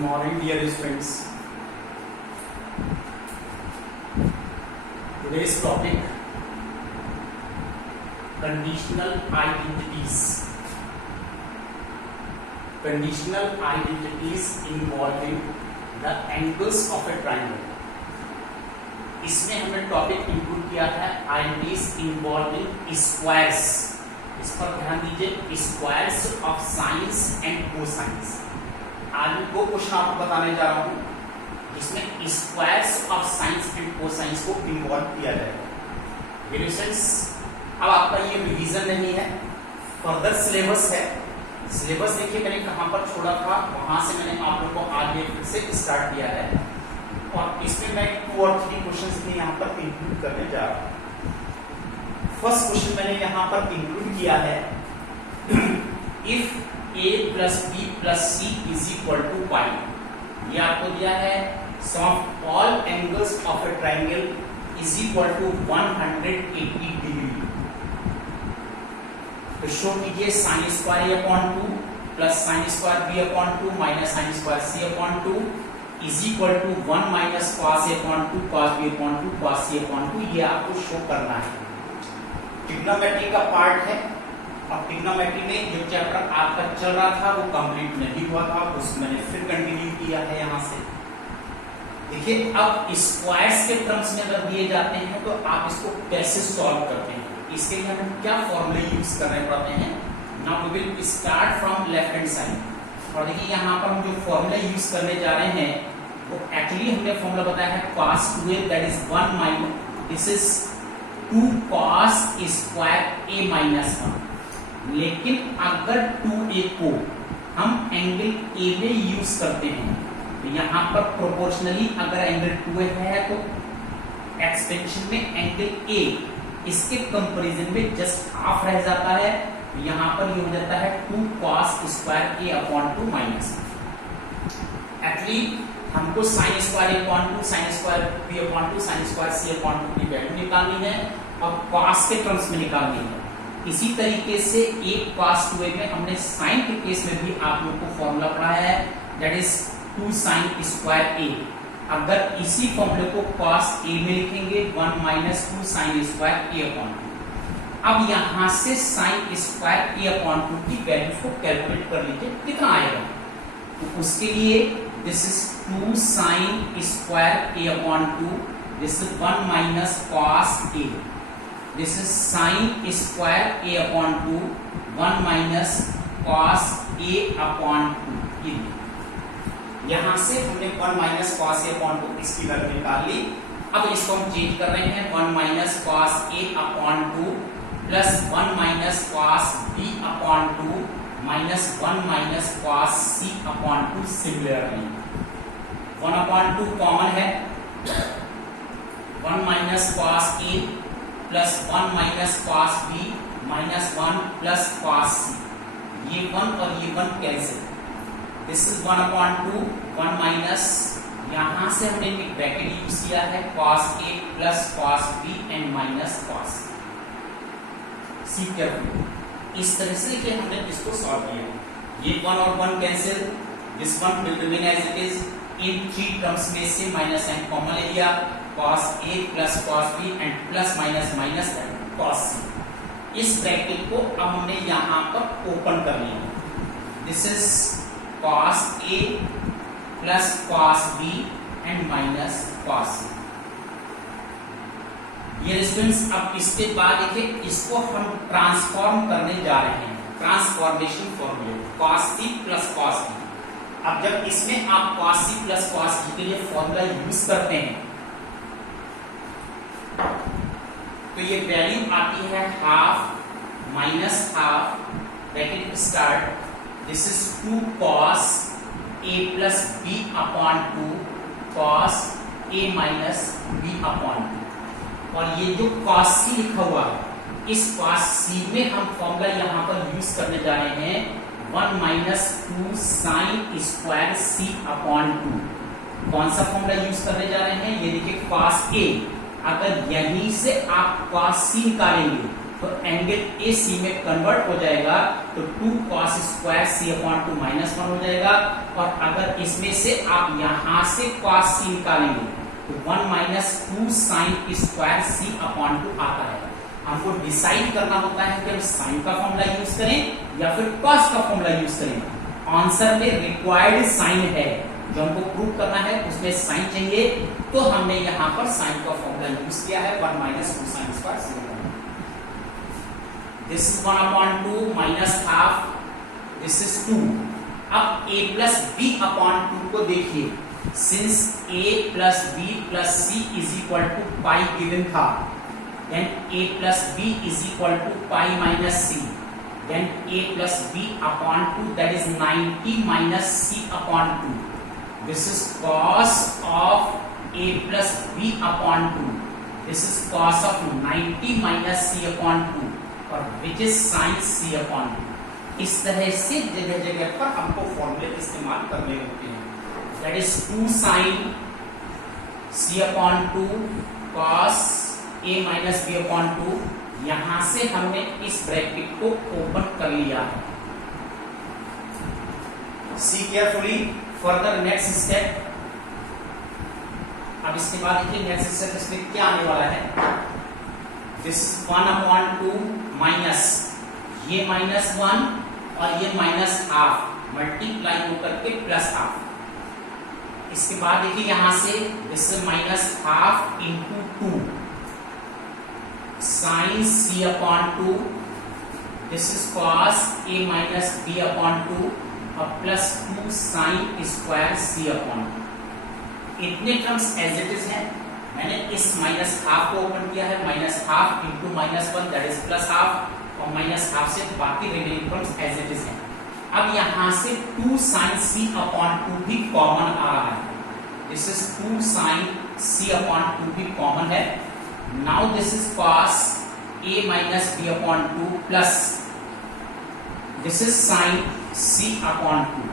morning, dear students. Today's topic: conditional identities. Conditional identities involving the angles of a triangle. इसमें हमने topic include किया है identities involving squares. इस पर ध्यान दीजिए, squares of science and cosines. आज मैं दो क्वेश्चन आपको बताने जा रहा हूं जिसमें squares of science and cosines को इन्वॉल्व किया जाएगा. रिलेशंस अब आपका ये रिवीजन नहीं है, फर्दर सिलेबस है. सिलेबस देखिए मैंने कहां पर छोड़ा था, वहां से मैंने आप लोगों को आगे फिर से स्टार्ट किया है और इसमें मैं 2 और 3 क्वेश्चंस भी यहाँ पर इंक्लूड करने जा रहा हूँ. फर्स्ट क्वेश्चन मैंने यहाँ पर इंक्लूड किया है, if a plus b plus c is equal to y. ये आपको दिया है sum of all angles of a triangle is equal to 180 degree. तो शो कीजिए sine square a upon 2 plus sine square b upon 2 minus sine square c upon 2 is equal to 1 minus cos a upon 2 cos b upon 2 cos c upon 2. ये आपको show करना है. Trigonometry का part है और trigonometry में जो chapter आपका चल रहा था वो कंप्लीट नहीं हुआ था, उसको मैंने फिर कंटिन्यू किया है यहां से. देखिए अब स्क्वायर्स के टर्म्स में अगर दिए जाते हैं तो आप इसको कैसे सॉल्व करते हैं, इसके लिए हम क्या फॉर्मूले यूज करने पड़ते हैं. Now we will start from left hand side. और देखिए यहाँ पर हम जो फॉर्मूला यूज करने जा रहे हैं वो एक्चुअली हमने फॉर्मूला बताया है cos 2a that is 1 minus this is 2 cos square a minus 1. लेकिन अगर 2a को हम एंगल a में यूज करते हैं तो यहाँ पर प्रोपोर्शनली अगर एंगल 2a है तो एक्सटेंशन में एंगल a इसके कंपैरिजन में जस्ट हाफ रह जाता है. यहाँ पर ये हो जाता है 2 cos square a upon 2 minus. Actually हमको sine square a upon 2 sine square b upon 2 sine square c upon 2 की वैल्यू निकालनी है और cos के टर्म्स में निकालनी है. इसी तरीके से एक cos 2a में हमने साइन के केस में भी आप लोग को फॉर्मूला पढ़ाया है that is 2 sine square a. अगर इसी फॉर्मूले को cos a में लिखेंगे 1 minus 2 sine square a upon 2. अब यहां से साइन स्क्वायर a अपॉन 2 की वैल्यू को कैलकुलेट कर लीजिए कितना आएगा. तो उसके लिए this is 2 sine square a upon 2, this is 1 minus cos a, this is sign square a upon 2, 1 minus cos a upon 2. यहां से हमने 1 माइनस cos a अपॉन 2 इसकी वैल्यू निकाल ली. अब इसको हम चेंज कर रहे हैं 1 minus cos a upon 2 plus 1 minus cos b upon 2 minus 1 minus cos c upon 2. Similarly 1 upon 2 common है, 1 minus cos a plus 1 minus cos b minus 1 plus cos c. ये 1 और ये 1 cancel. This is 1 upon 2 1 minus, यहां से हमने एक bracket use किया है cos a plus cos b and minus cos c. सी करके इस तरह से कि हमने इसको सॉल्व किया. ये 1 और 1 cancel, this 1 will remain as it is. इन 3 टर्म्स में से माइनस साइन कॉमन ले लिया, cos a plus cos b and plus minus minus cos c. इस ब्रैकेट को अब हमने यहां पर ओपन कर लिया. This is cos a plus cos b and minus cos c. ये स्टूडेंट्स अब इसके बाद देखिए इसको हम ट्रांसफॉर्म करने जा रहे हैं. ट्रांसफॉर्मेशन फॉर्मूले cos c plus cos b. अब जब इसमें आप cos c plus cos b के लिए फॉर्मूला यूज करते हैं तो ये वैल्यू आती है half minus half bracket start. This is 2 cos a plus b upon 2 cos a minus b upon 2. और ये जो cos c लिखा हुआ है इस cos c में हम फॉर्मूला यहां पर यूज करने जा रहे हैं 1 minus 2 sine square c upon 2. कौन सा फॉर्मूला यूज करने जा रहे हैं, ये देखिए cos a. अगर यहीं से आप cos c निकालेंगे तो एंगल ए सी में कन्वर्ट हो जाएगा, तो 2 cos स्क्वायर सी अपॉन 2 -1 हो जाएगा। और अगर इसमें से आप यहां से cos सी निकालेंगे तो 1 minus 2 sine square c upon 2 आता है। हमको डिसाइड करना होता है कि हम साइन का फॉर्मूला यूज करें या फिर cos का फॉर्मूला यूज करें। आंसर में रिक्वायर्ड साइन है, जो हमको प्रूव करना है उसमें साइन चाहिए, तो हमने यहां पर साइन का फॉर्मूला यूज किया है 1 minus 2 sine square c. This is 1 upon 2 minus half, this is 2। अब a प्लस बी अपॉन 2 को देखिए, since a plus b plus c is equal to pi given था, then a plus b is equal to pi minus c, then a plus b upon 2 that is 90 minus c upon 2। This is cos of a plus b upon 2, this is cos of 90 minus c upon 2 और which is sine c upon 2। इस तरह से जगह जगह पर हमको फॉर्मूले इस्तेमाल करने होते हैं। That is 2 sine c upon 2 cos a minus b upon 2। यहां से हमने इस ब्रैकेट को ओपन कर लिया है। See carefully further next step. अब इसके बाद देखिए नेक्स्ट स्टेप इसमें क्या आने वाला है। दिस 1 अपॉन 2 माइनस ये -1 और ये माइनस हाफ मल्टीप्लाई होकर के प्लस हाफ। इसके बाद देखिए यहां से this minus half into 2 sine c upon 2, this is cos a minus b upon 2 और plus 2 sine square c upon 2। इतने टर्म्स एज इट इज है। मैंने इस माइनस हाफ को ओपन किया है, minus half into -1 that is plus half और minus half से बाकी remaining terms as it is है। अब यहां से 2 साइन c अपॉन 2 भी कॉमन आ रहा है। This is 2 sine c upon 2 भी कॉमन है। Now this is cos a minus b upon 2 plus this is sine c upon 2।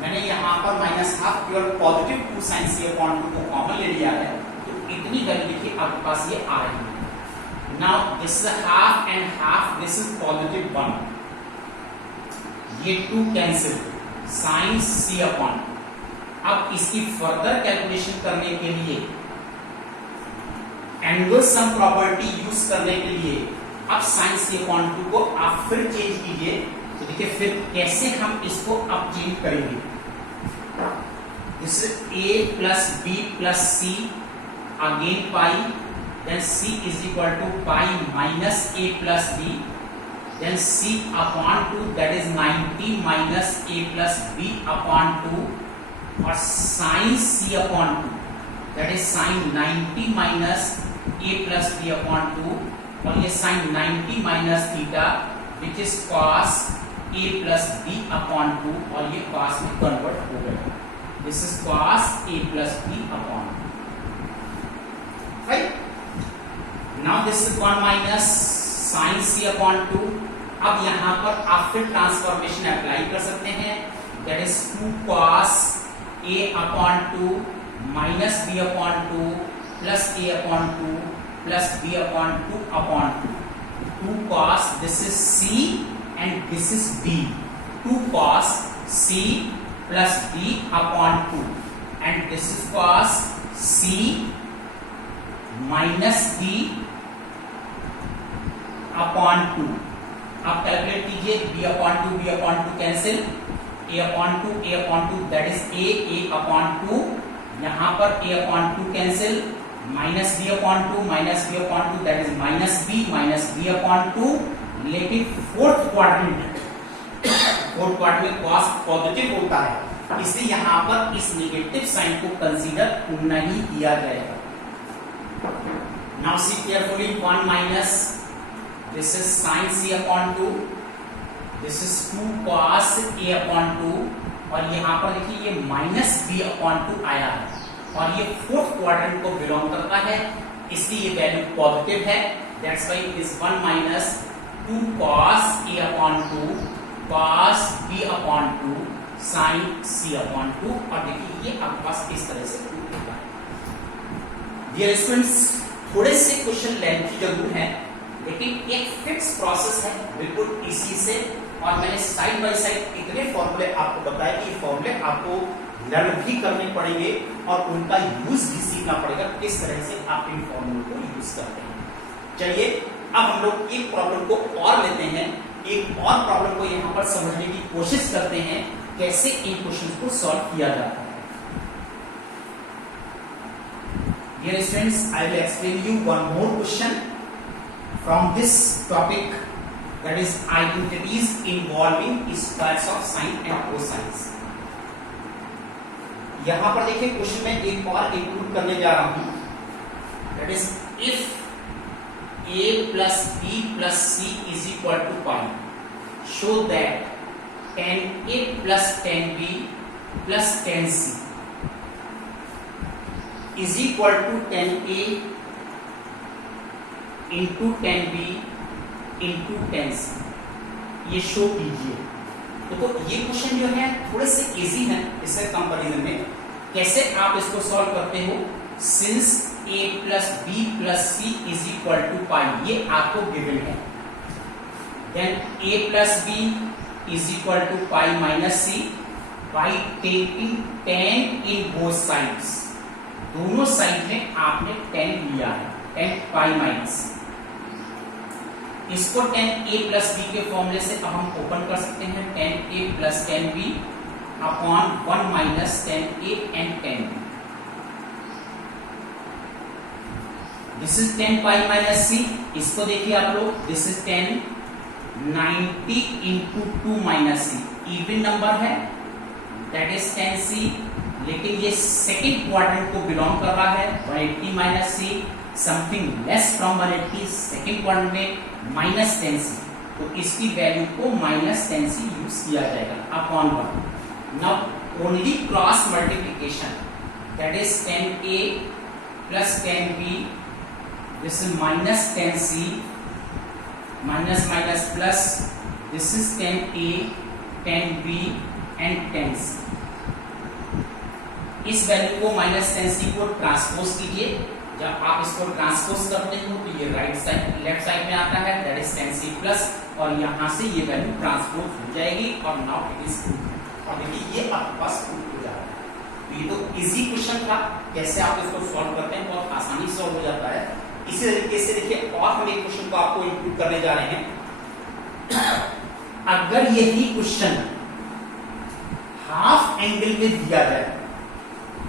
मैंने यहां पर माइनस हाफ केवल पॉजिटिव 2 साइन c अपॉन 2 को कॉमन ले लिया है, तो इतनी वैल्यू देखिए आपके पास ये आ रही है। Now this is half and half, this is positive 1, ये 2 कैंसिल, साइन c अपॉन। अब इसकी फर्दर कैलकुलेशन करने के लिए एंगल सम प्रॉपर्टी यूज करने के लिए अब साइन c अपॉन 2 को आप फिर चेंज कीजिए। तो देखिए फिर कैसे हम इसको अब चेंज करेंगे। This is a plus b plus c again pi, then c is equal to pi minus a plus b, then c upon 2 that is 90 minus a plus b upon 2 और sine c upon 2 that is sine 90 minus a plus b upon 2 और ये sine 90 minus theta which is cos a plus b upon 2 और ये cos में convert हो गया। This is cos a plus b upon 2, right. Now this is 1 minus sine c upon 2। अब यहां पर आप फिर ट्रांसफॉर्मेशन अप्लाई कर सकते हैं, that is 2 cos a upon 2 minus b upon 2 plus a upon 2 plus b upon 2 upon 2 cos, this is c and this is b, 2 cos c plus b upon 2 and this is cos c minus b upon 2। अब calculate कीजिए, b upon 2 b upon 2 cancel, a upon 2 that is a upon 2, यहां पर a upon 2 cancel, minus b upon 2 minus b upon 2 that is minus b upon 2। लेकिन fourth quadrant में cos positive होता है, इसलिए यहां पर इस नेगेटिव साइन को कंसीडर नहीं किया जाएगा। Now see carefully 1 minus this is sine c upon 2, this is 2 cos a upon 2 और यहां पर देखिए ये माइनस b अपॉन 2 आया है और ये फोर्थ क्वाड्रेंट को बिलोंग करता है, इसलिए ये वैल्यू पॉजिटिव है। That's why it is 1 minus 2 cos a upon 2 cos b upon 2 sin c upon 2 और देखिए ये आपके पास इस तरह से प्रूव होगा। डियर स्टूडेंट्स, थोड़े से क्वेश्चन लेंथी जरूर है, लेकिन लेकिन एक फिक्स प्रोसेस है बिल्कुल इसी से, और मैंने साइड बाय साइड इतने फॉर्मूले आपको बताया कि फॉर्मूले आपको लर्न भी करने पड़ेंगे और उनका यूज भी सीखना पड़ेगा, किस तरह से आप इन फॉर्मूलों को यूज करते हैं। चलिए अब हम लोग एक प्रॉब्लम को और लेते हैं, एक और प्रॉब्लम को यहाँ पर समझने की कोशिश करते हैं कैसे इन क्वेश्चन को सॉल्व किया जाता है। Dear students, I will explain you one more question from this topic, that is identities involving squares of sine and cosines। यहां पर देखिए क्वेश्चन में एक और इंक्लूड करने जा रहा हूं, that is if a plus b plus c is equal to pi, show that tan a plus tan b plus tan c is equal to tan a into tan b into tan c। ये show कीजिए। तो ये question जो है थोड़े से easy है इससे कंपैरिजन में। कैसे आप इसको सॉल्व करते हो? Since a plus b plus c is equal to pi, ये आपको गिवन है। Then a plus b is equal to pi minus c by taking tan in both sides। दोनों साइड में आपने tan लिया है, tan pi minus। इसको tan a plus b के फॉर्मूले से अब हम ओपन कर सकते हैं, tan a plus tan b upon 1 minus tan a and tan b। This is tan pi minus c। इसको देखिए आप लोग, this is tan 90 into 2 minus c, even number है, दैट इज tan c, लेकिन ये सेकंड क्वाड्रेंट को belong कर रहा है। 180 minus c, something less from 180 second quadrant में माइनस tan c, तो इसकी वैल्यू को माइनस tan c यूज किया जाएगा upon 1। Now only cross multiplication, that is tan a plus tan b, this is minus tan c, minus minus plus, this is tan a, tan b and tan c। इस value को minus tan c को transpose कीजिए। जब आप इसको transpose करते हो तो ये राइट साइड लेफ्ट साइड में आता है, that is tan c plus, और यहां से ये वैल्यू ट्रांसपोज हो जाएगी और नाउ इट इज प्रूफ। और देखिए ये आपके पास प्रूफ हो जाता है। तो ये तो इजी क्वेश्चन था, कैसे आप इसको सॉल्व करते हैं बहुत आसानी से सॉल्व हो जाता है। इसी तरीके से देखिए और हम एक क्वेश्चन को आपको इंक्लूड करने जा रहे हैं। अगर यही क्वेश्चन हाफ एंगल में दिया जाए,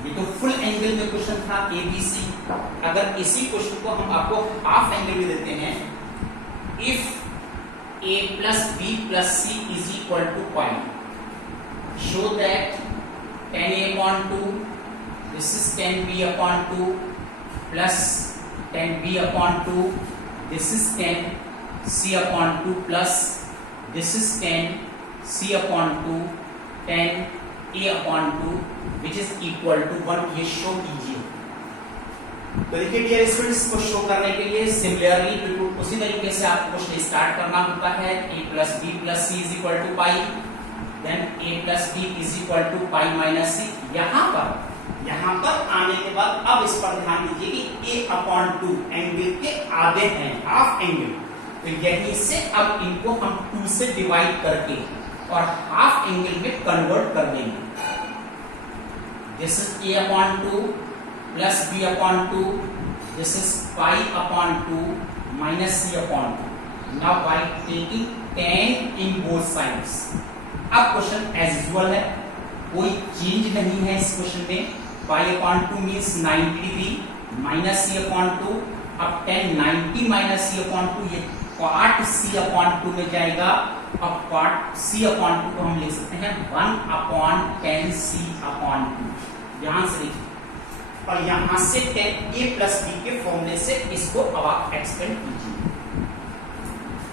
ये तो फुल एंगल में क्वेश्चन था ABC, अगर इसी क्वेश्चन को हम आपको हाफ एंगल में देते हैं, if a plus b plus c is equal to pi, show that tan a upon 2, this is tan b upon 2 plus tan b upon 2, this is tan c upon 2 plus this is tan c upon 2 tan a upon 2 which is equal to 1। ये show कीजिए। तो देखिए dear students, को show करने के लिए similarly बिल्कुल उसी तरीके से आपको क्वेश्चन स्टार्ट करना होता है। a plus b plus c is equal to pi, then a plus b is equal to pi minus c। यहाँ पर आने के बाद अब इस पर ध्यान दीजिए कि a upon 2 एंगल के आधे हैं, हाफ एंगल, तो यहीं से अब इनको हम 2 से डिवाइड करके और हाफ एंगल में कन्वर्ट कर देंगे। This is a upon 2 plus b upon 2, this is pi upon 2 minus c upon 2। now by taking tan in both sides, अब क्वेश्चन एज यूजुअल है, कोई चेंज नहीं है इस क्वेश्चन में। pi upon 2 means 90 degree minus c upon 2, अब tan 90 minus c upon 2 ये part c upon 2 में जाएगा। अब पार्ट c upon 2 को हम लिख सकते हैं 1 upon tan c upon 2, ध्यान से लिखिए। और यहां से tan a plus b के फॉर्मूले से इसको अब आप एक्सपेंड कीजिए।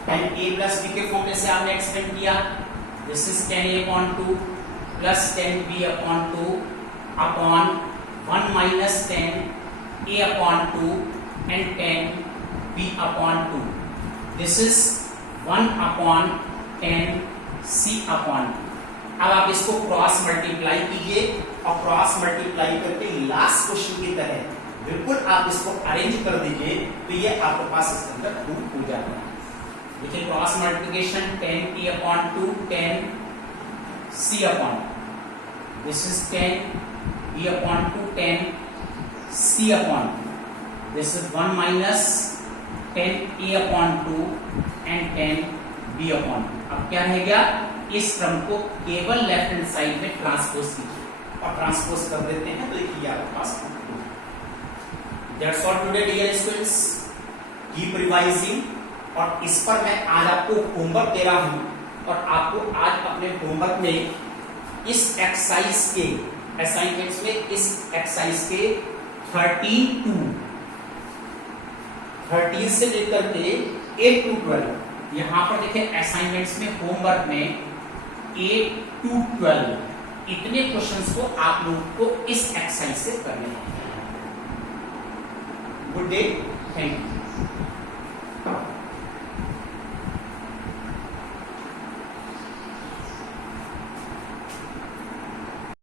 tan a plus b के फॉर्मूले से आपने एक्सपेंड किया, this is tan a upon 2 plus tan b upon 2 upon 1 minus tan a upon 2 and tan b upon 2, this is 1 upon tan c upon 2। अब आप इसको क्रॉस मल्टीप्लाई कीजिए और क्रॉस मल्टीप्लाई करके लास्ट क्वेश्चन की तरह बिल्कुल आप इसको अरेंज कर दीजिए, तो ये आपके पास इसके अंदर प्रूफ हो जाता है। देखिए cross multiplication 10a upon 2 10 c upon, this is 10 b upon 2 10 c upon, this is 1 minus 10 a upon 2 and 10 b upon 2. अब क्या रह गया, इस क्रम को केवल लेफ्ट हैंड साइड में ट्रांसपोज कीजिए और ट्रांसपोज कर देते हैं तो देखिए आपके पास that's all today dear students, keep revising. और इस पर मैं आज आपको होमवर्क दे रहा हूं और आपको आज अपने होमवर्क में इस एक्सरसाइज के असाइनमेंट्स में इस एक्सरसाइज के 13 से लेकर के 8 to 12 यहां पर देखिए असाइनमेंट्स में होमवर्क में 8 to 12 इतने क्वेश्चंस को आप लोगों को इस एक्सरसाइज से करने हैं। Good day, thank you.